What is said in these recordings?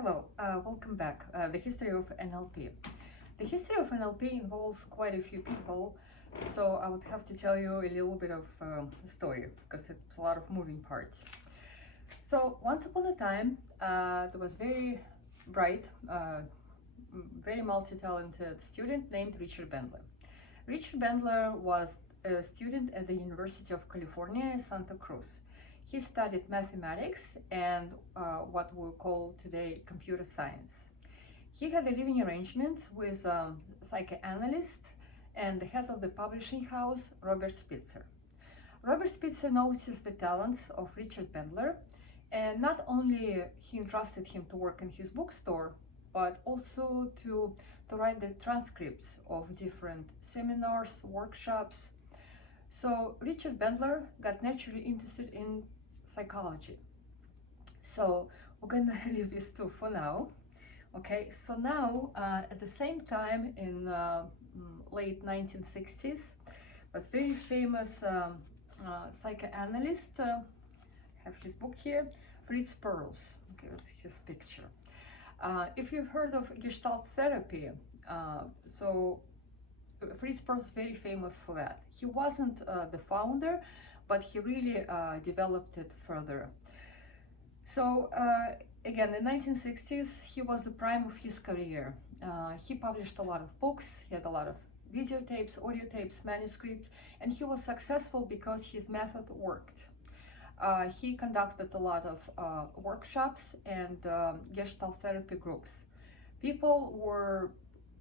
Hello, welcome back. The history of NLP. The history of NLP involves quite a few people, so I would have to tell you a little bit of story because it's a lot of moving parts. So once upon a time, there was very bright, very multi-talented student named Richard Bandler. Richard Bandler was a student at the University of California, Santa Cruz. He studied mathematics and what we call today computer science. He had a living arrangement with a psychoanalyst and the head of the publishing house, Robert Spitzer. Robert Spitzer noticed the talents of Richard Bandler, and not only he entrusted him to work in his bookstore, but also to write the transcripts of different seminars, workshops. So Richard Bandler got naturally interested in psychology. So we're gonna leave these two for now. Okay, so now at the same time in late 1960s, was very famous psychoanalyst, have his book here, Fritz Perls. Okay, that's his picture. If you've heard of Gestalt therapy, so Fritz Perls is very famous for that. He wasn't the founder, but he really developed it further. So again, in the 1960s, he was the prime of his career. He published a lot of books, he had a lot of videotapes, audio tapes, manuscripts, and he was successful because his method worked. He conducted a lot of workshops and Gestalt therapy groups. People were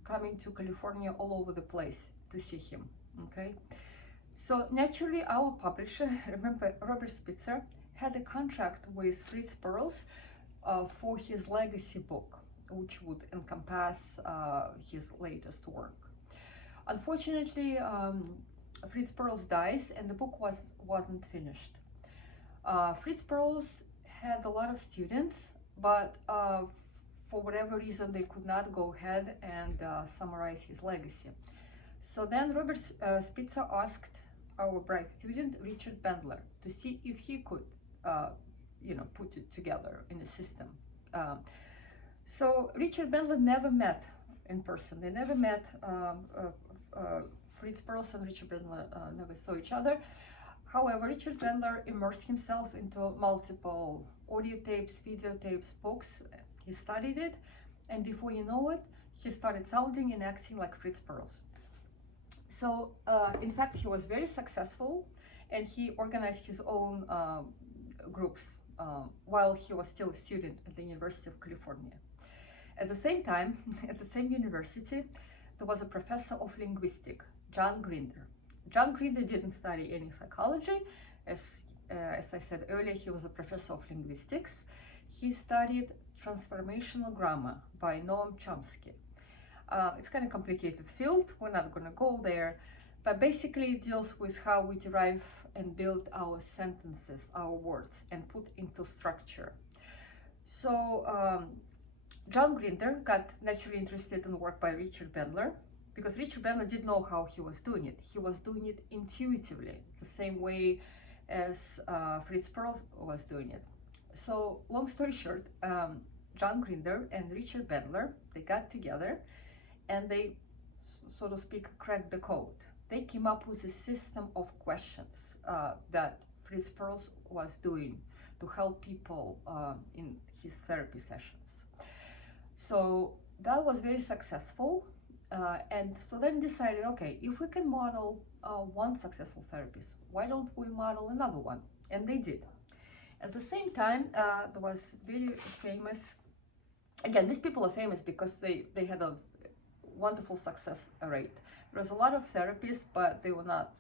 coming to California all over the place to see him, okay? So naturally, our publisher, remember Robert Spitzer, had a contract with Fritz Perls for his legacy book, which would encompass his latest work. Unfortunately, Fritz Perls dies and the book wasn't finished. Fritz Perls had a lot of students, but for whatever reason they could not go ahead and summarize his legacy. So then Robert Spitzer asked our bright student Richard Bandler to see if he could put it together in a system. So Richard Bandler never met in person. They never met. Fritz Perls and Richard Bandler never saw each other. However, Richard Bandler immersed himself into multiple audio tapes, videotapes, books. He studied it, and before you know it, he started sounding and acting like Fritz Perls. So, in fact, he was very successful, and he organized his own groups while he was still a student at the University of California. At the same time, at the same university, there was a professor of linguistics, John Grinder. John Grinder didn't study any psychology. As I said earlier, he was a professor of linguistics. He studied transformational grammar by Noam Chomsky. It's kind of complicated field, we're not going to go there, but basically it deals with how we derive and build our sentences, our words, and put into structure. So John Grinder got naturally interested in work by Richard Bandler, because Richard Bandler didn't know how he was doing it. He was doing it intuitively, the same way as Fritz Perls was doing it. So long story short, John Grinder and Richard Bandler, they got together and they, so to speak, cracked the code. They came up with a system of questions that Fritz Perls was doing to help people in his therapy sessions. So that was very successful. And so then decided, okay, if we can model one successful therapist, why don't we model another one? And they did. At the same time, there was very famous, again, these people are famous because they had a wonderful success rate. There was a lot of therapists, but they were not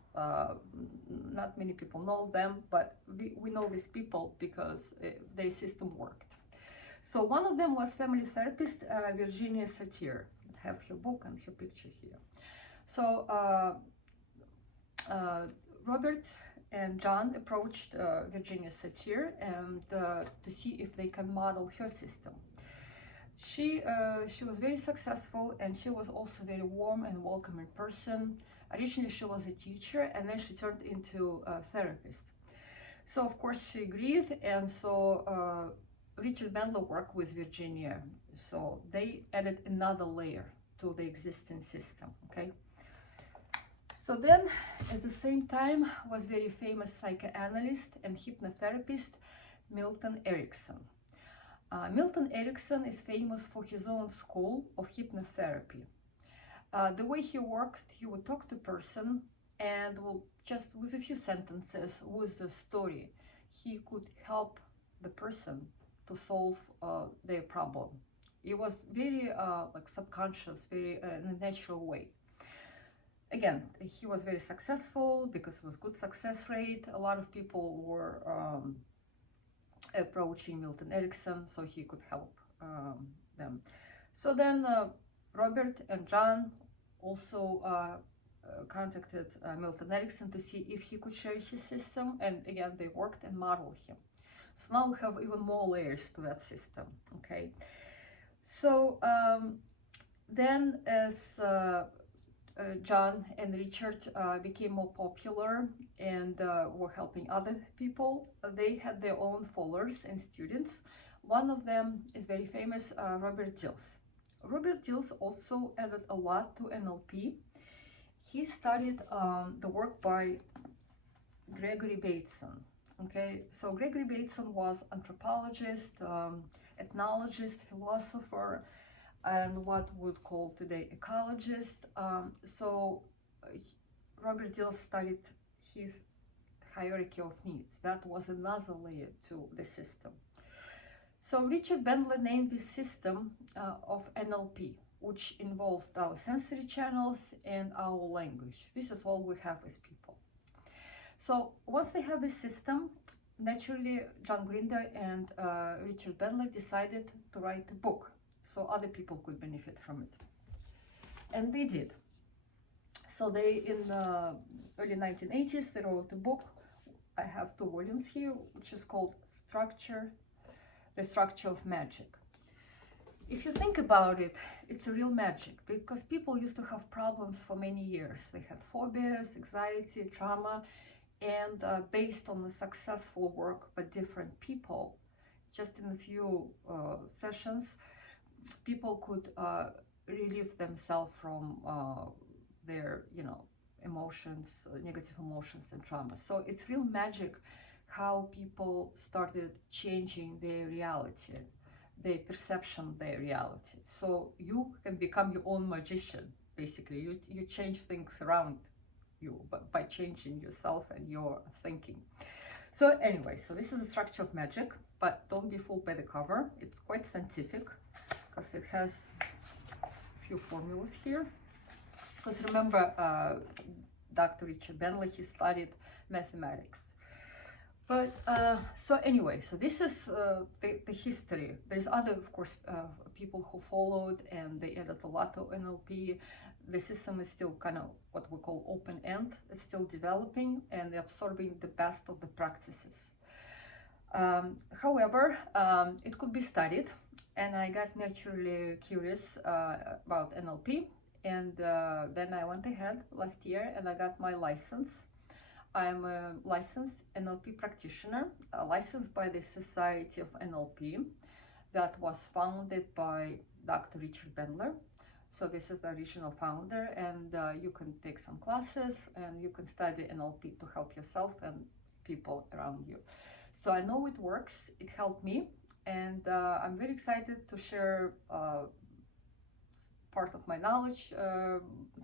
many people know them, but we know these people because their system worked. So one of them was family therapist Virginia Satir. Let's have her book and her picture here. So Robert and John approached Virginia Satir and to see if they can model her system. She was very successful, and she was also very warm and welcoming person. Originally she was a teacher, and then she turned into a therapist. So of course she agreed, and so Richard Bandler worked with Virginia, so they added another layer to the existing system, okay? So then, at the same time, was very famous psychoanalyst and hypnotherapist Milton Erickson. Milton Erickson is famous for his own school of hypnotherapy. The way he worked, he would talk to a person and will just with a few sentences, with a story, he could help the person to solve their problem. It was very like subconscious, very in a natural way. Again, he was very successful because it was good success rate. A lot of people were approaching Milton Erickson so he could help them. So then Robert and John also contacted Milton Erickson to see if he could share his system, and again they worked and modeled him. So now we have even more layers to that system, okay? So then as John and Richard became more popular and were helping other people, they had their own followers and students. One of them is very famous, Robert Dills. Robert Dills also added a lot to NLP. He studied the work by Gregory Bateson. Okay, so Gregory Bateson was anthropologist, ethnologist, philosopher, and what would call today ecologist. Robert Dills studied his hierarchy of needs. That was another layer to the system. So Richard Bandler named this system of NLP, which involves our sensory channels and our language. This is all we have as people. So once they have this system, naturally John Grinder and Richard Bandler decided to write a book so other people could benefit from it. And they did. So they, in the early 1980s, they wrote a book. I have 2 volumes here, which is called The Structure of Magic. If you think about it, it's a real magic, because people used to have problems for many years. They had phobias, anxiety, trauma, and based on the successful work by different people, just in a few sessions, people could relieve themselves from their, emotions, negative emotions and trauma. So it's real magic how people started changing their reality, their perception of their reality. So you can become your own magician, basically. You change things around you by changing yourself and your thinking. So anyway, so this is the structure of magic, but don't be fooled by the cover. It's quite scientific because it has a few formulas here. Because remember, Dr. Richard Bandler, he studied mathematics. But so anyway, so this is the history. There's other, of course, people who followed, and they added a lot of NLP. The system is still kind of what we call open end. It's still developing and absorbing the best of the practices. However, it could be studied, and I got naturally curious about NLP. And then I went ahead last year and I got my license. I'm a licensed NLP practitioner, licensed by the Society of NLP that was founded by Dr. Richard Bandler. So this is the original founder, and you can take some classes and you can study NLP to help yourself and people around you. So I know it works, it helped me, and I'm very excited to share part of my knowledge,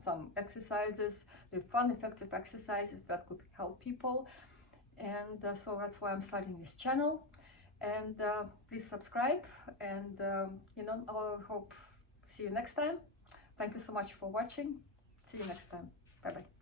some exercises, the fun, effective exercises that could help people. And so that's why I'm starting this channel. And please subscribe, and I hope see you next time. Thank you so much for watching. See you next time. Bye bye.